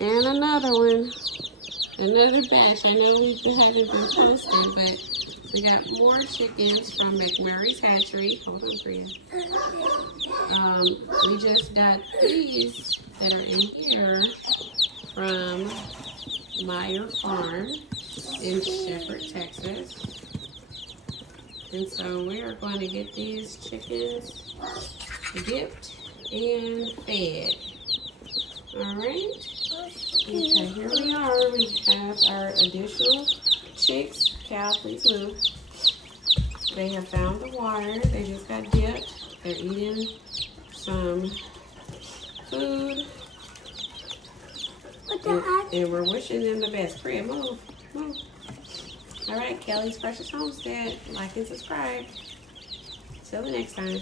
And another one. Another batch. I know we haven't been posting, but we got more chickens from McMurray's Hatchery. Hold on, Priya. We just got these that are in here from Meyer Farm in Shepherd, Texas. And so we are going to get these chickens dipped and fed. Alright. Okay, here we are. We have our additional chicks. Cal, please move. They have found the water. They just got dipped. They're eating some food. And we're wishing them the best. Priya, move. Move. Alright, Kelly's Precious Homestead. Like and subscribe. Till the next time.